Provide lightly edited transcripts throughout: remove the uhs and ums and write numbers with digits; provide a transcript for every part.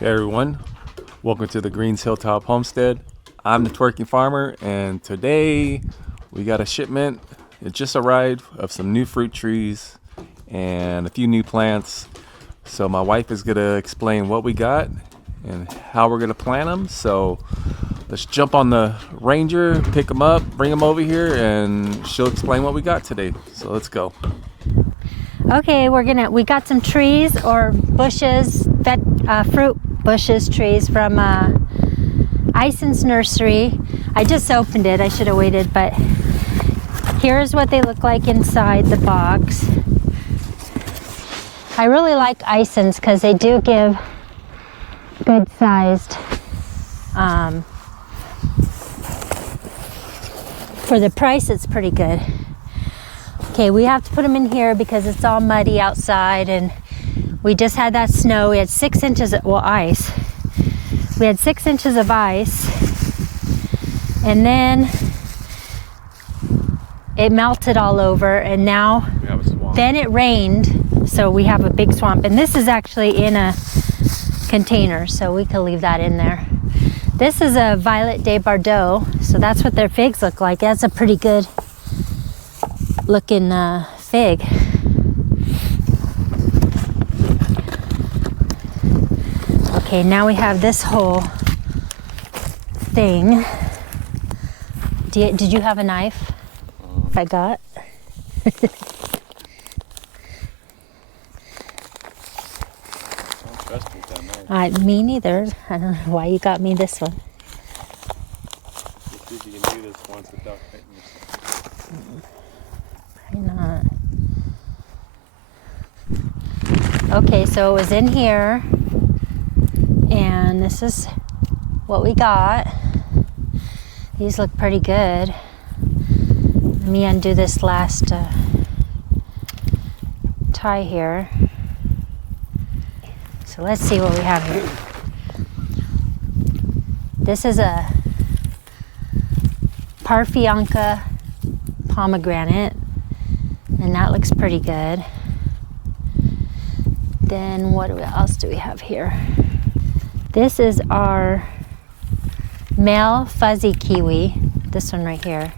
Hey everyone, welcome to the Greens Hilltop Homestead. I'm the Twerking Farmer, and today we got a shipment. It just arrived of some new fruit trees and a few new plants. So my wife is gonna explain what we got and how we're gonna plant them. So let's jump on the Ranger, pick them up, bring them over here, and she'll explain what we got today. So let's go. Okay, we got some trees or bushes, fruit bushes, trees from Ison's nursery. I just opened it, I should have waited, but here's what they look like inside the box. I really like Ison's because they do give good sized, for the price it's pretty good. Okay, we have to put them in here because it's all muddy outside, and we just had that snow. We had 6 inches of, ice. We had 6 inches of ice, and then it melted all over, and now We have a swamp. then it rained, so we have a big swamp. And this is actually in a container, so we can leave that in there. This is a Violet de Bordeaux, so that's what their figs look like. That's a pretty good looking fig. Okay, now we have this whole thing. Did you have a knife? I got. Me neither. I don't know why you got me this one. Let's see if you can do this once without cutting yourself. Why not? Okay, so it was in here, and this is what we got. These look pretty good. Let me undo this last tie here. So let's see what we have here. This is a Parfianca pomegranate, and that looks pretty good. Then what else do we have here? This is our male fuzzy kiwi, this one right here.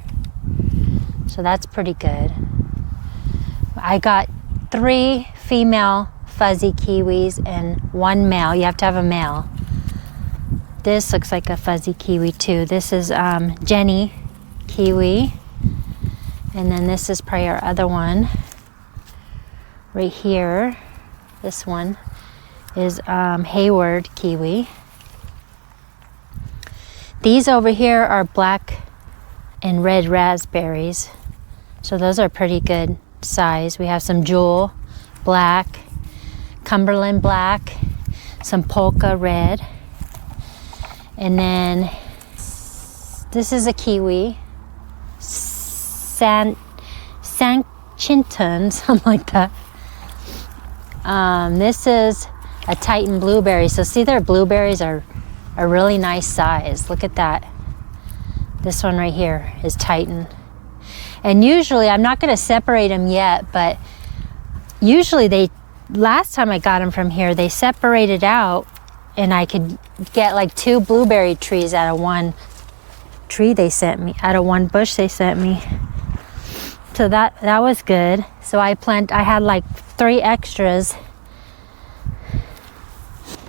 So that's pretty good. I got 3 female fuzzy kiwis and 1 male. You have to have a male. This looks like a fuzzy kiwi too. This is Jenny kiwi. And then this is probably our other one right here. This one is Hayward kiwi. These over here are black and red raspberries. So those are pretty good size. We have some Jewel black, Cumberland black, some polka red, and then this is a kiwi, San Chinton, something like that. This is a Titan blueberry. So see, their blueberries are a really nice size. Look at that. This one right here is Titan. And usually, I'm not going to separate them yet, but usually last time I got them from here, they separated out, and I could get like 2 blueberry trees out of one tree they sent me, out of one bush they sent me. So that was good. So I had like 3 extras.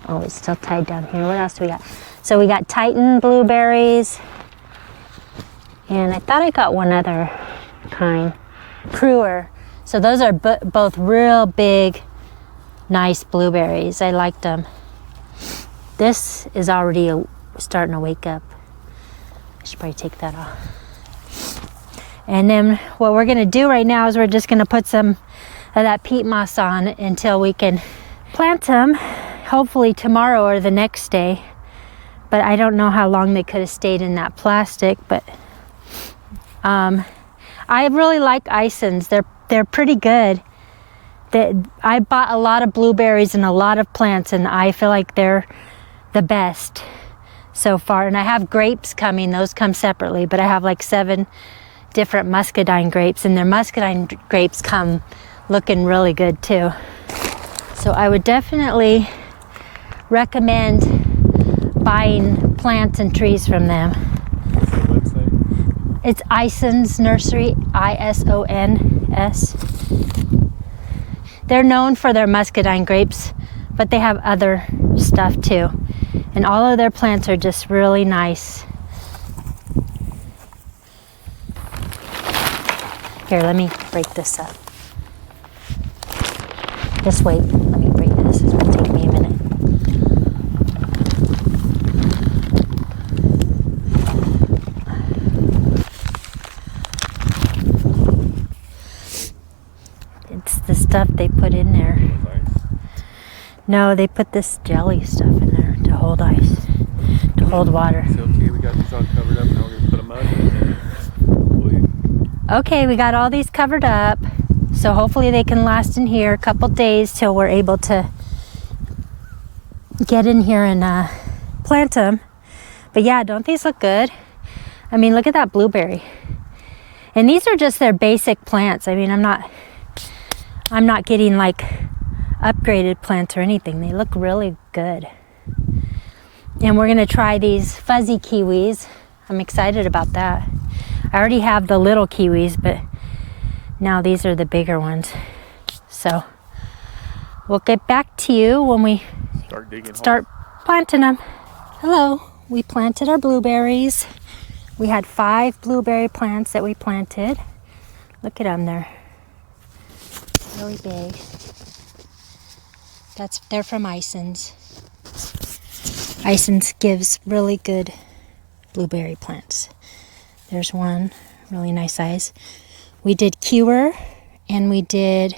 Oh, it's still tied down here. What else do we got? So we got Titan blueberries, and I thought I got one other kind, Cruer. So those are both real big, nice blueberries. I liked them. This is already starting to wake up. I should probably take that off. And then what we're gonna do right now is we're just gonna put some of that peat moss on until we can plant them, hopefully tomorrow or the next day. But I don't know how long they could have stayed in that plastic, but I really like Ison's. They're pretty good. I bought a lot of blueberries and a lot of plants, and I feel like they're the best so far. And I have grapes coming. Those come separately, but I have like 7 different muscadine grapes, and their muscadine grapes come looking really good too. So I would definitely recommend buying plants and trees from them. What's the website? It's Ison's Nursery, ISONS. They're known for their muscadine grapes, but they have other stuff too. And all of their plants are just really nice. Here, let me break this up. Just wait, let me break this. It's gonna take me a minute. It's the stuff they put in there. No, they put this jelly stuff in there to hold ice, to hold water. It's okay, we got these all covered up. Now we're gonna put them out. Okay, we got all these covered up. So hopefully they can last in here a couple days till we're able to get in here and plant them. But yeah, don't these look good? I mean, look at that blueberry. And these are just their basic plants. I mean, I'm not getting like upgraded plants or anything. They look really good. And we're gonna try these fuzzy kiwis. I'm excited about that. I already have the little kiwis, but now these are the bigger ones. So we'll get back to you when we start planting them. Hello, we planted our blueberries. We had 5 blueberry plants that we planted. Look at them, they're really big. They're from Ison's. Ison's gives really good blueberry plants. There's one, really nice size. We did Cure and we did,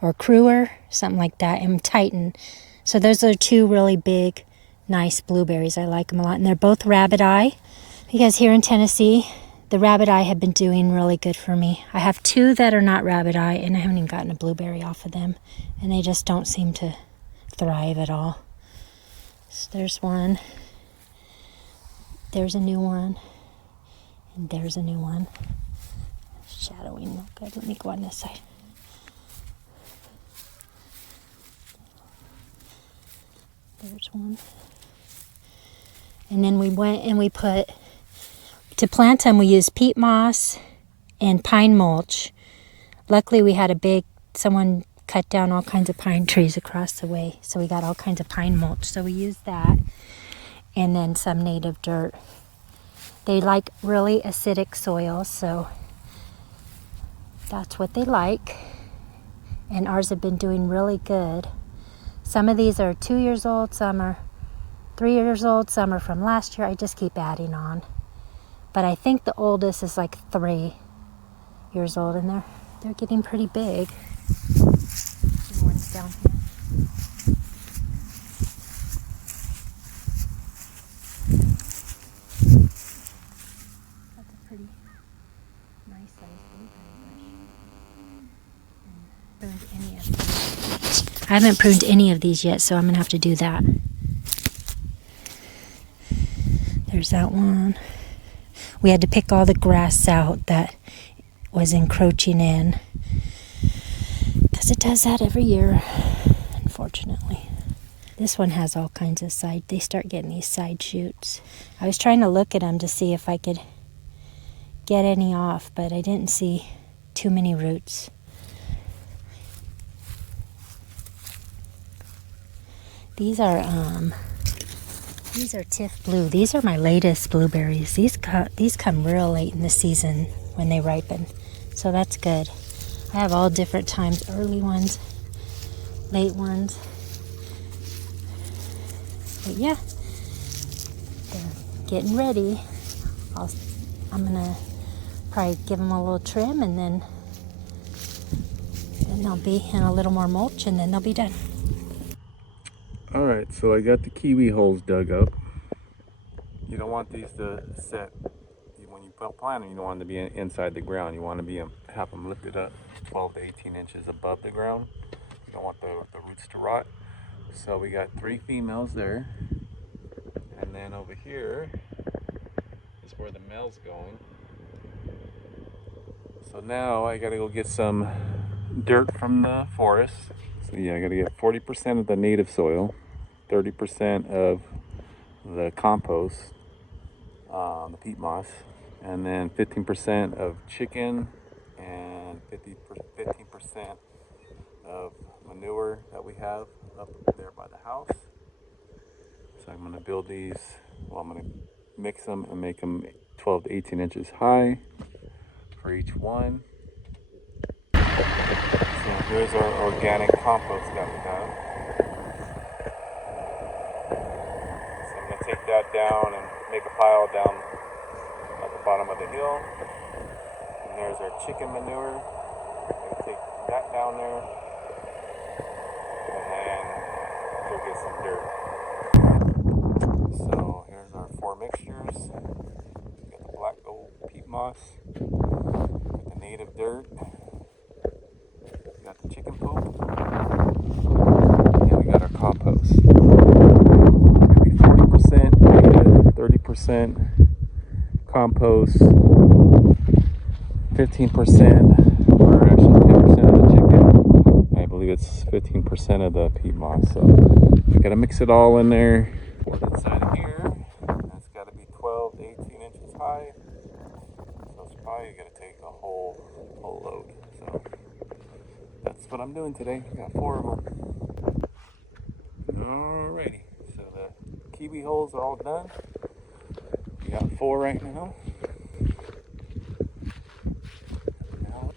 or Crewer, something like that, and Titan. So those are 2 really big, nice blueberries. I like them a lot. And they're both rabbit eye, because here in Tennessee, the rabbit eye have been doing really good for me. I have 2 that are not rabbit eye, and I haven't even gotten a blueberry off of them. And they just don't seem to thrive at all. So there's one. There's a new one. And there's a new one. Shadowing real good. Let me go on this side. There's one. And then we went and we put, to plant them, we used peat moss and pine mulch. Luckily we had someone cut down all kinds of pine trees across the way. So we got all kinds of pine mulch. So we used that. And then some native dirt. They like really acidic soil, so that's what they like. And ours have been doing really good. Some of these are 2 years old, some are 3 years old, some are from last year. I just keep adding on. But I think the oldest is like 3 years old, and they're getting pretty big. There's one's down here. I haven't pruned any of these yet, so I'm gonna have to do that. There's that one. We had to pick all the grass out that was encroaching in, because it does that every year, unfortunately. This one has all kinds of they start getting these side shoots. I was trying to look at them to see if I could get any off, but I didn't see too many roots. These are Tiff Blue. These are my latest blueberries. These come real late in the season when they ripen, so that's good. I have all different times, early ones, late ones. But yeah, they're getting ready. I'm gonna probably give them a little trim, and then they'll be in a little more mulch, and then they'll be done. All right, so I got the kiwi holes dug up. You don't want these to set, when you plant them, you don't want them to be inside the ground. You want to have them lifted up 12 to 18 inches above the ground. You don't want the roots to rot. So we got 3 females there. And then over here is where the male's going. So now I gotta go get some dirt from the forest. So yeah, I gotta get 40% of the native soil, 30% of the compost, the peat moss, and then 15% of chicken, and 15% of manure that we have up there by the house. So I'm going to build these, well, I'm going to mix them and make them 12 to 18 inches high for each one. So here's our organic compost that we have. So I'm going to take that down and make a pile down at the bottom of the hill. And there's our chicken manure. I'm going to take that down there. And then go get some dirt. So here's our 4 mixtures. We got the black gold peat moss, got the native dirt, we got the chicken poop, and we got our compost. It's going to be 40% native, 30% compost, 15%, or actually 10% of the chicken. I believe it's 15% of the peat moss. So we got to mix it all in there. Inside of here, it's got to be 12 to 18 inches high, so it's probably going to take a whole load. So that's what I'm doing today. Got 4 of them. Alrighty, so the kiwi holes are all done. We got 4 right now. Now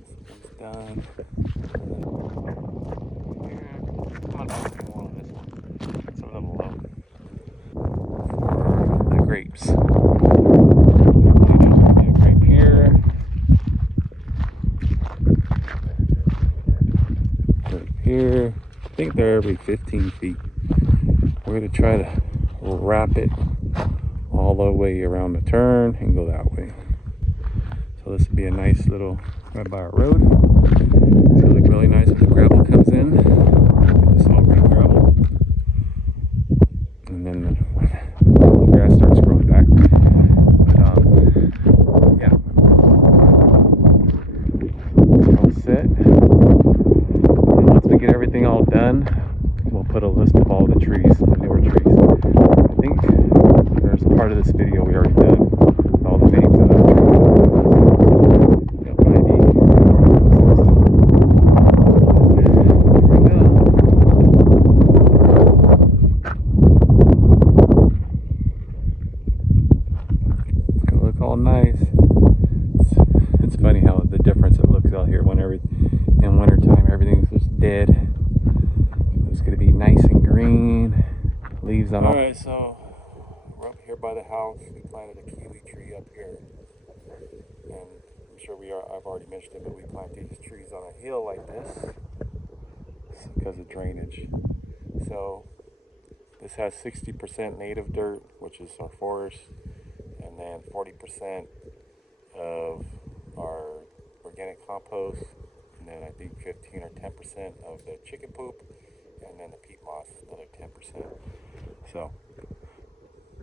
this one's done. I'm gonna put more on this one. It's a little low. The grapes. Maybe a grape here. Grape here. I think they're every 15 feet. We're going to try to wrap it all the way around the turn and go that way. So this would be a nice little, right by our road. It's going to look really nice when the gravel comes in. Get this all green gravel. And then the grass starts growing back. But yeah, we're all set. And once we get everything all done, we'll put a list of all the trees, the newer trees. I think there's part of this video we already done with all the names of the trees. That might be part of this list. Here we go. Look all nice. It's funny how the difference it looks out here when in wintertime everything's just dead. It's gonna be nice and green. Leaves on all. Alright, so we're up here by the house. We planted a kiwi tree up here. And I'm sure I've already mentioned it, but we plant these trees on a hill like this because of drainage. So this has 60% native dirt, which is our forest, and then 40% of our organic compost, and then I think 15 or 10% of the chicken poop, and then the peat moss, another 10%. So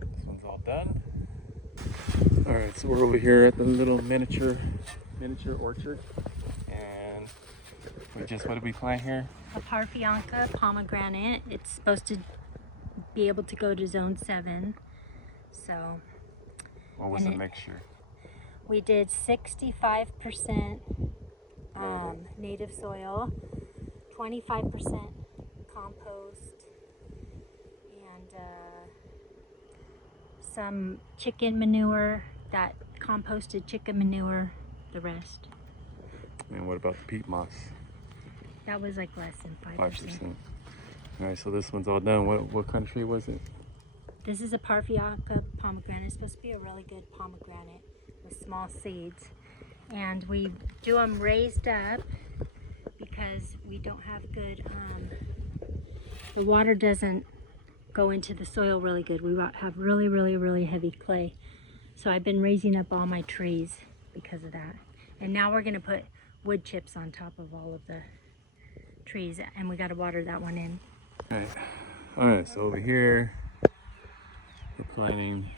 this one's all done. All right, so we're over here at the little miniature orchard, and what did we plant here? A Parfianca pomegranate. It's supposed to be able to go to zone 7. So What was the mixture? We did 65% native soil, 25% compost, and some chicken manure, that composted chicken manure, the rest. And what about the peat moss? That was like less than 5%. All right, so this one's all done. What kind of tree was it? This is a Parfianca pomegranate. It's supposed to be a really good pomegranate with small seeds. And we do them raised up because we don't have good, the water doesn't go into the soil really good. We have really, really, really heavy clay. So I've been raising up all my trees because of that. And now we're gonna put wood chips on top of all of the trees, and we gotta water that one in. All right, so over here, we're planting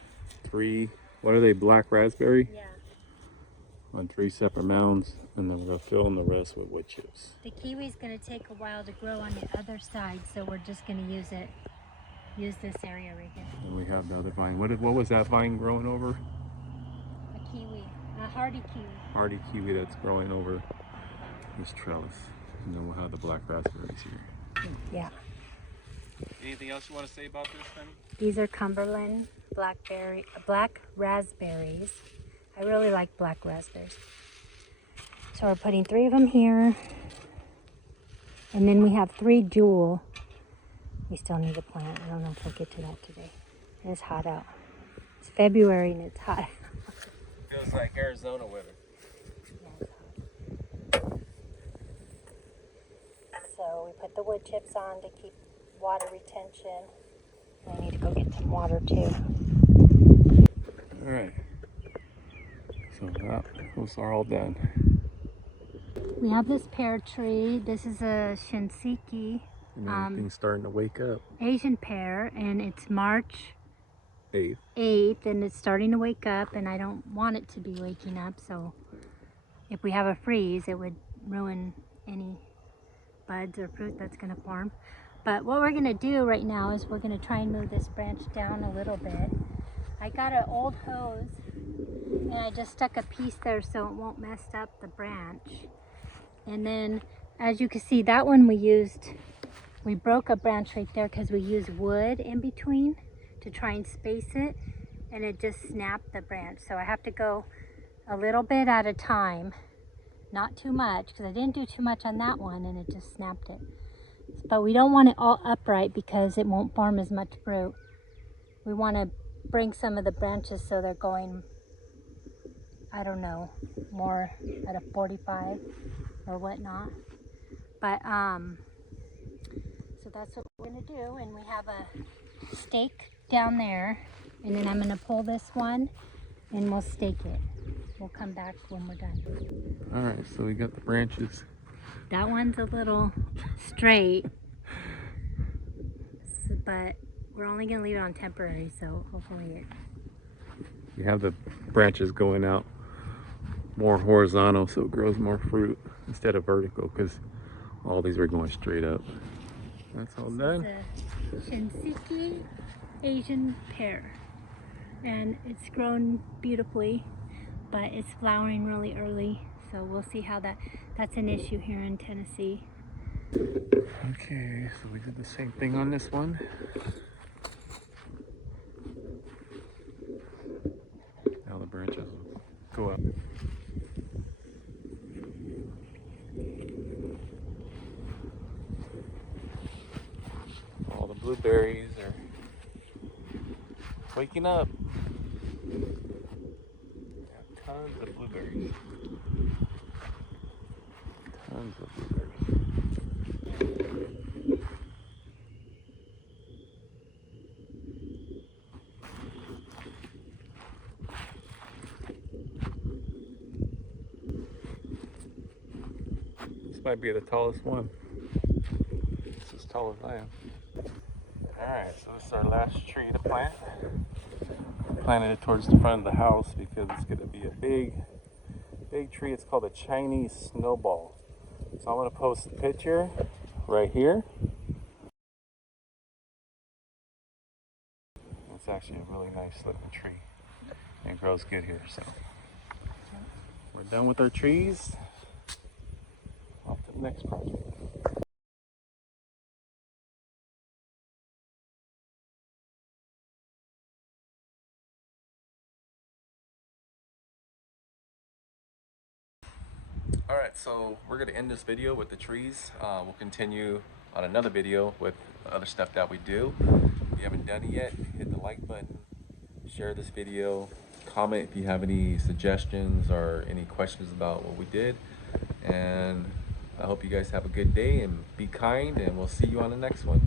3, what are they, black raspberry? Yeah. on 3 separate mounds, and then we're gonna fill in the rest with wood chips. The kiwi's gonna take a while to grow on the other side, so we're just gonna use this area right here. And we have the other vine. What was that vine growing over? A kiwi, a hardy kiwi. Hardy kiwi that's growing over this trellis. And then we'll have the black raspberries here. Yeah. Anything else you want to say about this, honey? These are Cumberland black raspberries. I really like black raspberries. So we're putting 3 of them here. And then we have 3 jewel. We still need to plant. I don't know if we'll get to that today. It's hot out. It's February and it's hot. Feels like Arizona weather. So we put the wood chips on to keep water retention. I need to go get some water too. All right. So those are all done. We have this pear tree. This is a shinseki And everything's starting to wake up. Asian pear, and it's March 8th. 8th, and it's starting to wake up, and I don't want it to be waking up, so if we have a freeze, it would ruin any buds or fruit that's going to form. But what we're going to do right now is we're going to try and move this branch down a little bit. I got an old hose, and I just stuck a piece there so it won't mess up the branch. And then, as you can see, that one we broke a branch right there because we used wood in between to try and space it, and it just snapped the branch. So I have to go a little bit at a time, not too much, because I didn't do too much on that one and it just snapped it. But we don't want it all upright because it won't form as much fruit. We want to bring some of the branches so they're going, I don't know, more at a 45 or whatnot. But so that's what we're gonna do, and we have a stake down there, and then I'm gonna pull this one and we'll stake it. We'll come back when we're done. All right, so we got the branches. That one's a little straight, but we're only gonna leave it on temporary, so hopefully You have the branches going out more horizontal so it grows more fruit instead of vertical, because all these are going straight up. That's all done. It's a shinseki Asian pear, and it's grown beautifully, but it's flowering really early, so we'll see how that's an issue here in Tennessee. Okay, so we did the same thing on this one. Now the branches will go up. All the blueberries are waking up. We have tons of blueberries. Tons of blueberries. This might be the tallest one. It's as tall as I am. Alright, so this is our last tree to plant. Planted it towards the front of the house because it's going to be a big tree. It's called a Chinese snowball. So I'm going to post a picture right here. It's actually a really nice looking tree. It grows good here, so we're done with our trees. Off to the next project. Alright, so we're going to end this video with the trees. We'll continue on another video with other stuff that we do. If you haven't done it yet, hit the like button, share this video, comment if you have any suggestions or any questions about what we did. And I hope you guys have a good day and be kind, and we'll see you on the next one.